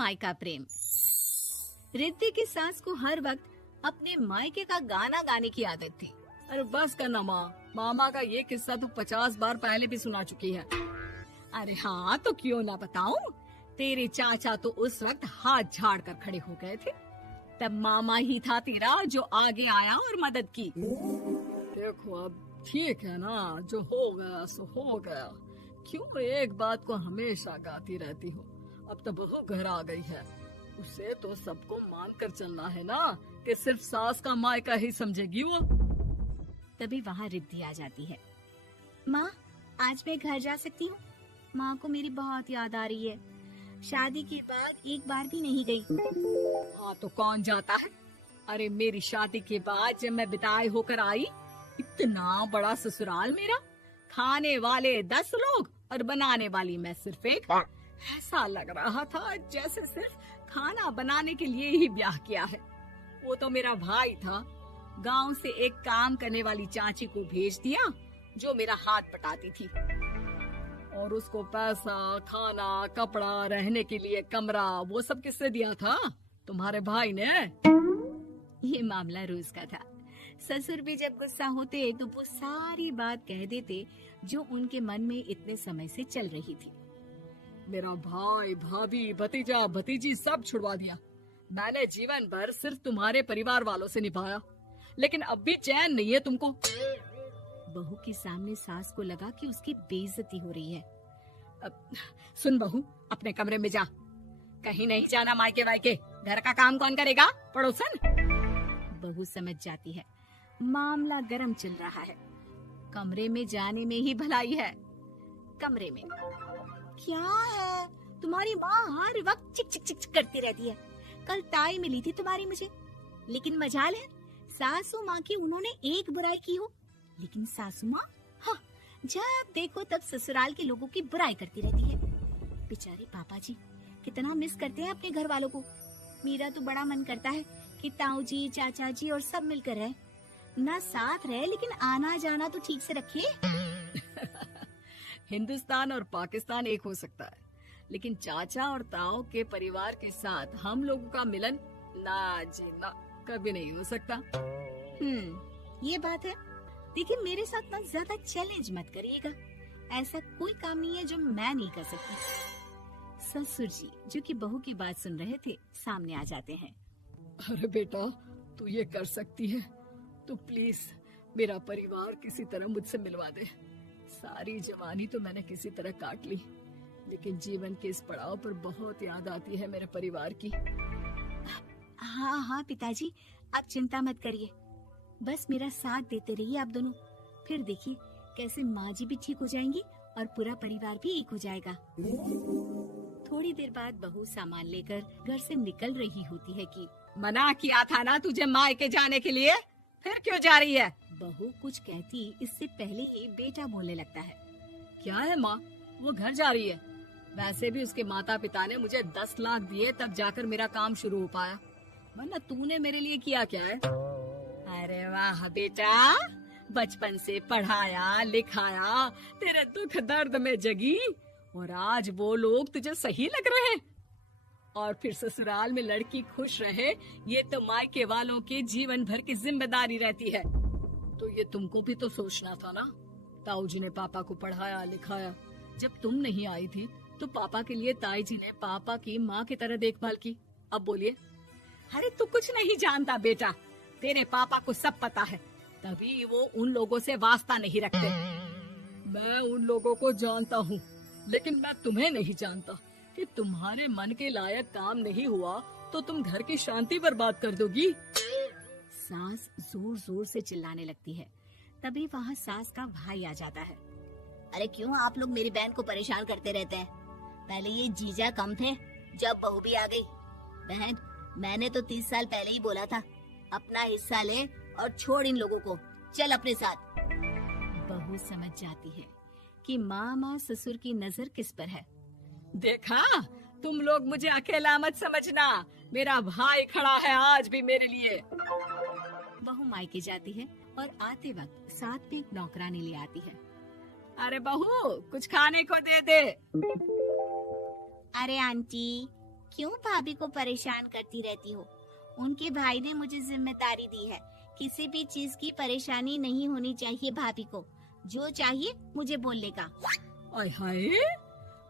मायका प्रेम। रिद्धि की सास को हर वक्त अपने मायके का गाना गाने की आदत थी। अरे बस करना माँ, मामा का ये किस्सा तो 50 बार पहले भी सुना चुकी है। अरे हाँ, तो क्यों ना बताऊं। तेरे चाचा तो उस वक्त हाथ झाड़ कर खड़े हो गए थे। तब मामा ही था तेरा जो आगे आया और मदद की। देखो अब ठीक है ना, जो हो गया सो हो गया। क्यों एक बात को हमेशा गाती रहती हो। अब तो बहू घर आ गई है, उसे तो सबको मान कर चलना है ना, कि सिर्फ सास का मायका ही समझेगी वो। तभी वहाँ रिद्धि आ जाती है। माँ, आज मैं घर जा सकती हूँ? माँ को मेरी बहुत याद आ रही है। शादी के बाद एक बार भी नहीं गई। हाँ तो कौन जाता है। अरे मेरी शादी के बाद जब मैं विदाई होकर आई, इतना बड़ा ससुराल मेरा, खाने वाले 10 लोग और बनाने वाली मैं सिर्फ एक। ऐसा लग रहा था जैसे सिर्फ खाना बनाने के लिए ही ब्याह किया है। वो तो मेरा भाई था, गांव से एक काम करने वाली चाची को भेज दिया जो मेरा हाथ पटाती थी, और उसको पैसा, खाना, कपड़ा, रहने के लिए कमरा, वो सब किसने दिया था? तुम्हारे भाई ने। ये मामला रोज का था। ससुर भी जब गुस्सा होते तो वो सारी बात कह देते जो उनके मन में इतने समय से चल रही थी। मेरा भाई, भाभी, भतीजा, भतीजी सब छुड़वा दिया। मैंने जीवन भर सिर्फ तुम्हारे परिवार वालों से निभाया, लेकिन अब भी चैन नहीं है तुमको। बहू के सामने सास को लगा कि उसकी बेइज्जती हो रही है। अब सुन बहू, अपने कमरे में जा, कहीं नहीं जाना मायके वायके। घर का काम कौन करेगा? पड़ोसन। बहू समझ जाती है मामला गर्म चल रहा है। कमरे में जाने में ही भलाई है। कमरे में क्या है? तुम्हारी माँ हर वक्त चिक चिक चिक करती रहती है। कल ताई मिली थी तुम्हारी मुझे, लेकिन मजाल है सासू माँ की उन्होंने एक बुराई की हो, लेकिन सासू माँ हाँ, जब देखो तब ससुराल के लोगों की बुराई करती रहती है। बेचारे पापा जी कितना मिस करते हैं अपने घर वालों को। मेरा तो बड़ा मन करता है कि ताऊ जी, चाचा जी और सब मिलकर रहे, ना साथ रहे लेकिन आना जाना तो ठीक से रखे। हिंदुस्तान और पाकिस्तान एक हो सकता है, लेकिन चाचा और ताऊ के परिवार के साथ हम लोगों का मिलन ना जी ना, कभी नहीं हो सकता। ये बात है। देखिए मेरे साथ ना ज्यादा चैलेंज मत करिएगा। ऐसा कोई काम नहीं है जो मैं नहीं कर सकती। ससुर जी जो कि बहू की बात सुन रहे थे सामने आ जाते हैं। अरे बेटा, तू ये कर सकती है तो प्लीज मेरा परिवार किसी तरह मुझसे मिलवा दे। सारी जवानी तो मैंने किसी तरह काट ली, लेकिन जीवन के इस पड़ाव पर बहुत याद आती है मेरे परिवार की। हाँ हाँ पिताजी, आप चिंता मत करिए, बस मेरा साथ देते रहिए आप दोनों। फिर देखिए कैसे माँ जी भी ठीक हो जाएंगी और पूरा परिवार भी एक हो जाएगा। थोड़ी देर बाद बहू सामान लेकर घर से निकल रही होती है कि मना किया था ना तुझे मायके जाने के लिए, फिर क्यों जा रही है? बहू कुछ कहती इससे पहले ही बेटा बोलने लगता है। क्या है माँ, वो घर जा रही है। वैसे भी उसके माता पिता ने मुझे 10 लाख दिए तब जाकर मेरा काम शुरू हो पाया, वरना तूने मेरे लिए किया क्या है? अरे वाह बेटा, बचपन से पढ़ाया लिखाया, तेरे दुख दर्द में जगी, और आज वो लोग तुझे सही लग रहे हैं। और फिर ससुराल में लड़की खुश रहे, ये तो मायके वालों की जीवन भर की जिम्मेदारी रहती है। तो ये तुमको भी तो सोचना था ना। ताऊ जी ने पापा को पढ़ाया लिखाया, जब तुम नहीं आई थी तो पापा के लिए ताई जी ने पापा की माँ की तरह देखभाल की। अब बोलिए। अरे तू कुछ नहीं जानता बेटा, तेरे पापा को सब पता है, तभी वो उन लोगों से वास्ता नहीं रखते। मैं उन लोगों को जानता हूँ, लेकिन मैं तुम्हें नहीं जानता कि तुम्हारे मन के लायक काम नहीं हुआ तो तुम घर की शांति बर्बाद कर दोगी। सास जोर जोर से चिल्लाने लगती है। तभी वहाँ सास का भाई आ जाता है। अरे क्यों आप लोग मेरी बहन को परेशान करते रहते हैं? पहले ये जीजा कम थे, जब बहू भी आ गई। बहन, मैंने तो 30 साल पहले ही बोला था, अपना हिस्सा ले और छोड़ इन लोगों को, चल अपने साथ। बहू समझ जाती है कि मामा ससुर की नजर किस पर है। देखा, तुम लोग मुझे अकेला मत समझना, मेरा भाई खड़ा है आज भी मेरे लिए। बहू मायके जाती है और आते वक्त साथ में एक नौकरानी ले आती है। अरे बहू, कुछ खाने को दे दे। अरे आंटी, क्यों भाभी को परेशान करती रहती हो? उनके भाई ने मुझे जिम्मेदारी दी है। किसी भी चीज की परेशानी नहीं होनी चाहिए भाभी को। जो चाहिए मुझे बोलने का। आय हाय,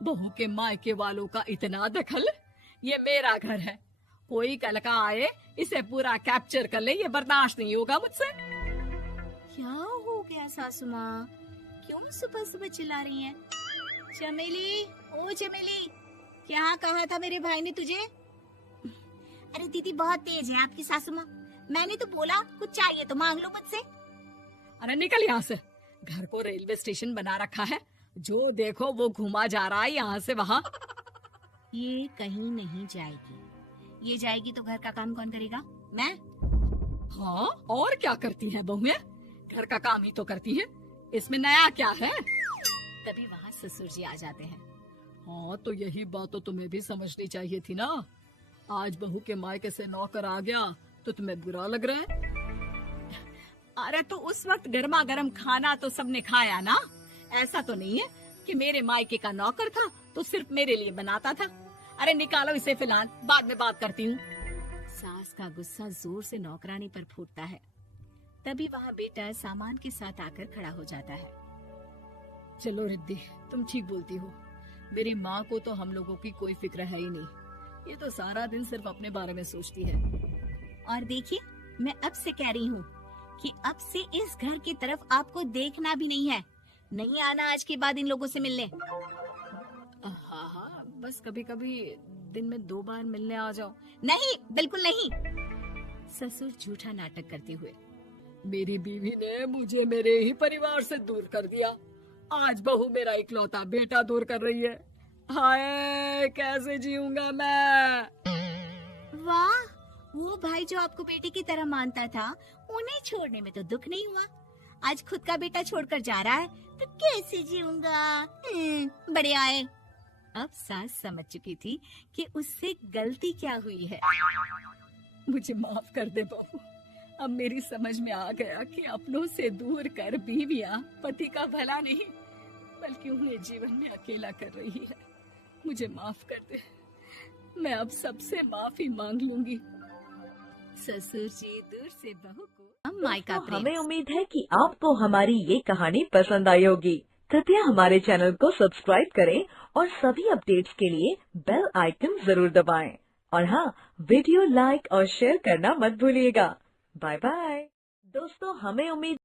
बहू के मायके वालों का इतना दखल। ये मेरा घर है, कोई कल का आए इसे पूरा कैप्चर कर ले, ये बर्दाश्त नहीं होगा मुझसे। क्या हो गया सासू माँ? क्यों सुबह सुबह चिल्ला रही हैं? चमेली, ओ चमेली, क्या कहा था मेरे भाई ने तुझे? अरे दीदी बहुत तेज है आपकी सासू माँ। मैंने तो बोला कुछ चाहिए तो मांग लो मुझसे। अरे निकल यहाँ से, घर को रेलवे स्टेशन बना रखा है, जो देखो वो घुमा जा रहा है यहाँ से वहाँ। ये कहीं नहीं जाएगी। ये जाएगी तो घर का काम कौन करेगा? मैं। हाँ, और क्या करती है बहुएं? घर का काम ही तो करती है, इसमें नया क्या है? तभी वहाँ ससुर जी आ जाते हैं। हाँ, तो यही बात तो तुम्हें भी समझनी चाहिए थी ना। आज बहू के मायके से नौकर आ गया तो तुम्हें बुरा लग रहा है? अरे तो उस वक्त गर्मा गर्म खाना तो सबने खाया ना। ऐसा तो नहीं है कि मेरे मायके का नौकर था तो सिर्फ मेरे लिए बनाता था। अरे निकालो इसे, फिलहाल बाद में बात करती हूँ। सास का गुस्सा जोर से नौकरानी पर फूटता है। तभी वहाँ बेटा सामान के साथ आकर खड़ा हो जाता है। चलो रिद्धि, तुम ठीक बोलती हो। मेरी माँ को तो हम लोगों की कोई फिक्र है ही नहीं, ये तो सारा दिन सिर्फ अपने बारे में सोचती है। और देखिए, मैं अब से कह रही हूँ कि अब से इस घर की तरफ आपको देखना भी नहीं है। नहीं आना आज के बाद इन लोगों से मिलने। हाँ, बस कभी कभी दिन में 2 बार मिलने आ जाओ। नहीं, बिल्कुल नहीं। ससुर झूठा नाटक करते हुए। मेरी बीवी ने मुझे मेरे ही परिवार से दूर कर दिया, आज बहू मेरा इकलौता बेटा दूर कर रही है। हाय, कैसे जीऊंगा मैं? वाह, वो भाई जो आपको बेटे की तरह मानता था, उन्हें छोड़ने में तो दुख नहीं हुआ। आज खुद का बेटा छोड़कर जा रहा है तो कैसे जीऊंगा? बड़े आए। अब सास समझ चुकी थी कि उससे गलती क्या हुई है। मुझे माफ कर दे बहू, अब मेरी समझ में आ गया कि अपनों से दूर कर बीवियां पति का भला नहीं बल्कि उन्हें जीवन में अकेला कर रही है। मुझे माफ कर दे, मैं अब सबसे माफी मांग लूंगी। ससुर जी दूर से बहू को मायका प्रेम। हमें उम्मीद है कि आपको हमारी ये कहानी पसंद आई होगी। कृपया हमारे चैनल को सब्सक्राइब करें और सभी अपडेट्स के लिए बेल आइकन जरूर दबाएं। और हाँ, वीडियो लाइक और शेयर करना मत भूलिएगा। Bye bye. दोस्तों, हमें उम्मीद